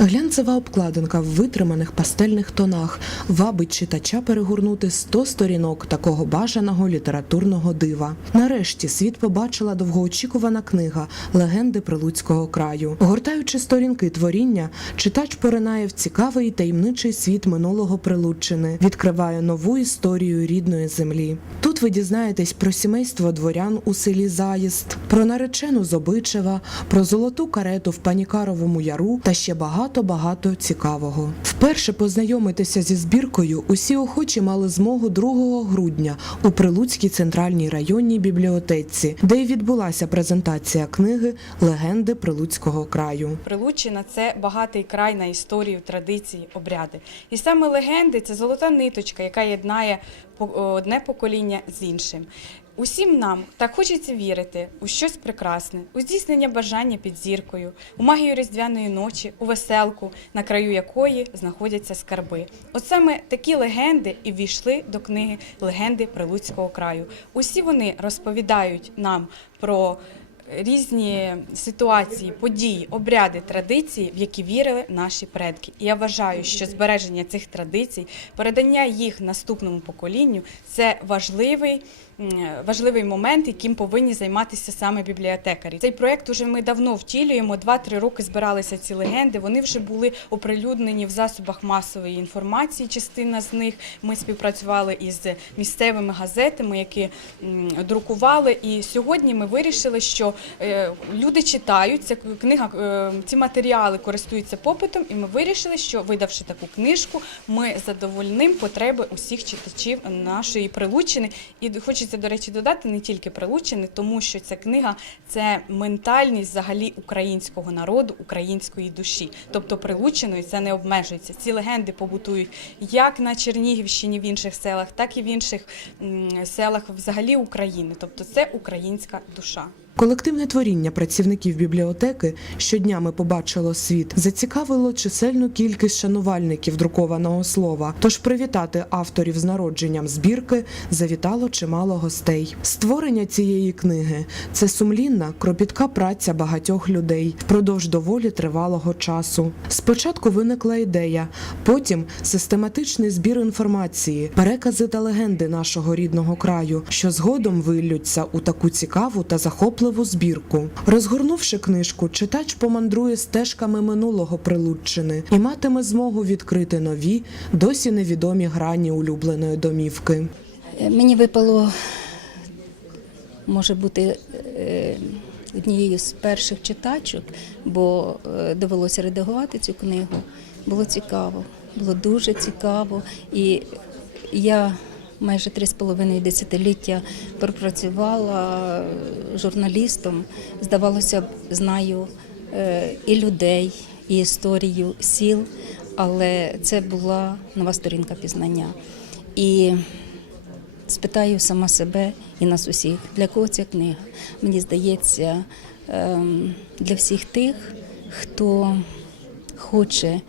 Глянцева обкладинка в витриманих пастельних тонах вабить читача перегорнути 100 сторінок такого бажаного літературного дива. Нарешті світ побачила довгоочікувана книга Легенди Прилуцького краю. Гортаючи сторінки творіння, читач поринає в цікавий таємничий світ минулого Прилуччини, відкриває нову історію рідної землі. Тут ви дізнаєтесь про сімейство дворян у селі Заїзд, про наречену з Обичева, про золоту карету в Панікаровому яру та ще багато-багато цікавого. Вперше познайомитися зі збіркою усі охочі мали змогу 2 грудня у Прилуцькій центральній районній бібліотеці, де й відбулася презентація книги Легенди Прилуцького краю. Прилуччина це багатий край на історію, традиції, обряди. І саме легенди це золота ниточка, яка єднає по- одне покоління з іншим. Усім нам так хочеться вірити у щось прекрасне, у здійснення бажання під зіркою, у магію різдвяної ночі, у веселку, на краю якої знаходяться скарби. От саме такі легенди і ввійшли до книги Легенди Прилуцького краю. Усі вони розповідають нам про різні ситуації, події, обряди, традиції, в які вірили наші предки. І я вважаю, що збереження цих традицій, передання їх наступному поколінню це важливий. М, Важливий момент, яким повинні займатися саме бібліотекарі. Цей проект уже ми давно втілюємо. Два-три роки збиралися ці легенди. Вони вже були оприлюднені в засобах масової інформації. Частина з них ми співпрацювали із місцевими газетами, які друкували. І сьогодні ми вирішили, що е, люди читають ця книга, е, ці матеріали користуються попитом, і ми вирішили, що видавши таку книжку, ми задовольним потреби усіх читачів нашої прилучини. І хочеться, до речі, додати не тільки прилучене, тому що ця книга це ментальність взагалі українського народу, української душі. Тобто прилученою це не обмежується. Ці легенди побутують як на Чернігівщині, в інших селах, так і в інших селах взагалі України. Тобто це українська душа. Колективне творіння працівників бібліотеки щоднями побачило світ, зацікавило чисельну кількість шанувальників друкованого слова. Тож привітати авторів з народженням збірки завітало чимало гостей. Створення цієї книги це сумлінна, кропітка праця багатьох людей впродовж доволі тривалого часу. Спочатку виникла ідея, потім систематичний збір інформації, перекази та легенди нашого рідного краю, що згодом виллються у таку цікаву та захопливу збірку. Розгорнувши книжку, читач помандрує стежками минулого Прилуччини і матиме змогу відкрити нові, досі невідомі грані улюбленої домівки. Е, Мені випало, може бути, е, однією з перших читачок, бо е, довелося редагувати цю книгу. Було цікаво, було дуже цікаво. І я майже три з половиною десятиліття пропрацювала журналістом. Здавалося б, знаю е, і людей, і історію сіл, але це була нова сторінка пізнання. І спитаю сама себе і нас усіх, для кого ця книга? Мені здається, ем, для всіх тих, хто хоче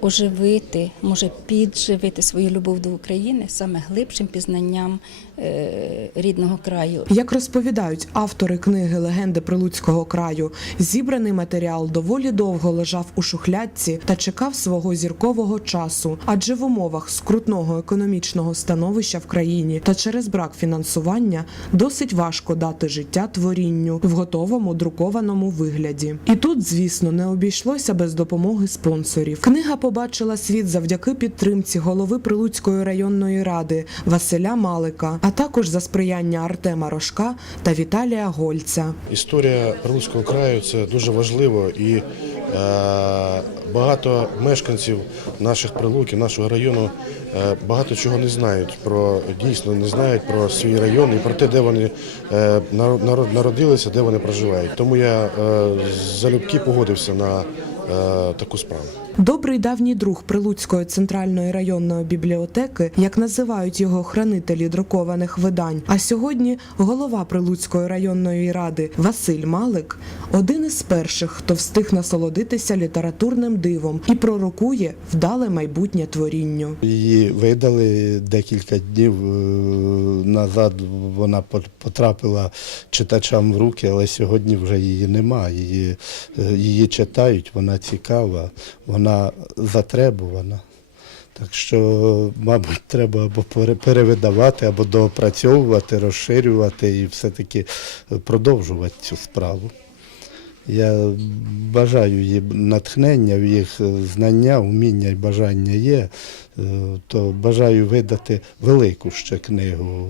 оживити, може підживити свою любов до України саме глибшим пізнанням рідного краю. Як розповідають автори книги Легенди Прилуцького краю, зібраний матеріал доволі довго лежав у шухлядці та чекав свого зіркового часу, адже в умовах скрутного економічного становища в країні та через брак фінансування досить важко дати життя творінню в готовому друкованому вигляді. І тут, звісно, не обійшлося без допомоги спонсорів. Книга побачила світ завдяки підтримці голови Прилуцької районної ради Василя Малика, а також за сприяння Артема Рожка та Віталія Гольця. Історія Прилуцького краю це дуже важливо і е, багато мешканців наших прилуків, нашого району е, багато чого не знають про дійсно не знають про свій район і про те, де вони е, наро- наро- народилися, де вони проживають. Тому я залюбки погодився на таку справу. Добрий давній друг Прилуцької центральної районної бібліотеки, як називають його хранителі друкованих видань. А сьогодні голова Прилуцької районної ради Василь Малик один із перших, хто встиг насолодитися літературним дивом і пророкує вдале майбутнє творінню. Її видали декілька днів е, назад. Вона пот- потрапила читачам в руки, але сьогодні вже її нема. Її, е, її читають. Вона вона цікава, вона затребувана. Так що, мабуть, треба або перевидавати, або доопрацьовувати, розширювати і все-таки продовжувати цю справу. Я бажаю їм натхнення, їх знання, уміння і бажання є, е, то бажаю видати велику ще книгу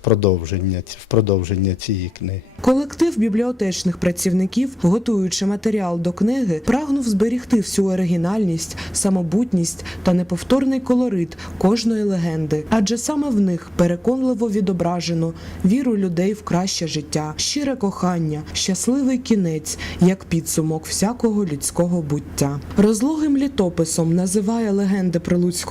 продовження, в продовження цієї книги. Колектив бібліотечних працівників, готуючи матеріал до книги, прагнув зберігти всю оригінальність, самобутність та неповторний колорит кожної легенди, адже саме в них переконливо відображено віру людей в краще життя, щире кохання, щасливий кінець, як підсумок всякого людського буття. Розлогим літописом називає легенди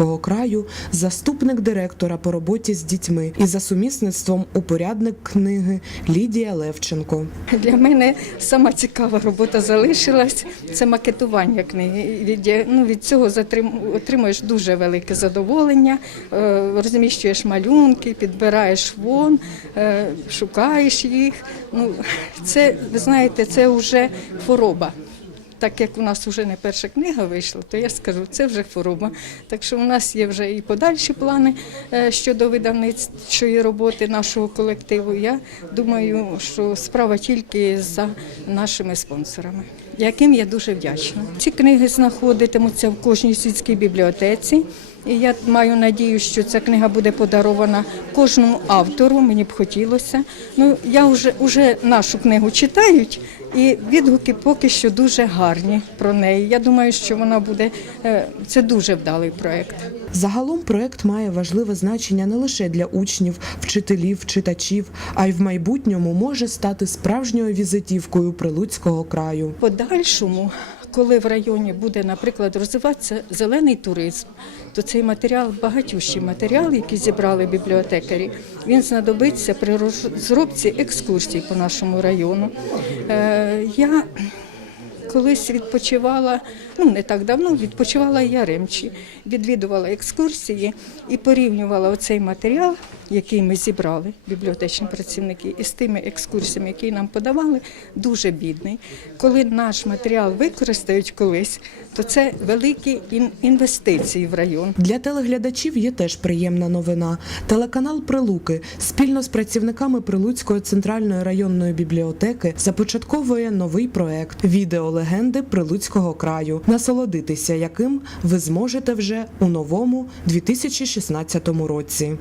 Прилуцького краю заступник директора по роботі з дітьми і за сумісництвом упорядник книги Лідія Левченко. Для мене сама цікава робота залишилась це макетування книги. Від, ну, від цього отримуєш дуже велике задоволення, е, розміщуєш малюнки, підбираєш вон, е, шукаєш їх. Ну, це, ви знаєте, це вже хвороба. Так як у нас вже не перша книга вийшла, то я скажу, це вже хвороба. Так що у нас є вже і подальші плани е, щодо видавницької роботи нашого колективу. Я думаю, що справа тільки за нашими спонсорами, яким я дуже вдячна. Ці книги знаходитимуться в кожній сільській бібліотеці. І я маю надію, що ця книга буде подарована кожному автору. Мені б хотілося. Ну я вже, вже нашу книгу читають, і відгуки поки що дуже гарні про неї. Я думаю, що вона буде е, це дуже вдалий проект. Загалом проект має важливе значення не лише для учнів, вчителів, читачів, а й в майбутньому може стати справжньою візитівкою Прилуцького краю. подальшому, коли в районі буде, наприклад, розвиватися зелений туризм, то цей матеріал, багатющий матеріал, який зібрали бібліотекарі, він знадобиться при розробці екскурсій по нашому району. Е, я колись відпочивала, ну не так давно, відпочивала Яремчі, відвідувала екскурсії і порівнювала оцей матеріал, який ми зібрали, бібліотечні працівники, із тими екскурсіями, які нам подавали, дуже бідний. Коли наш матеріал використають колись, то це великі інвестиції в район. Для телеглядачів є теж приємна новина. Телеканал Прилуки спільно з працівниками Прилуцької центральної районної бібліотеки започатковує новий проект відеолегенди Прилуцького краю, насолодитися яким ви зможете вже у новому 2016 році.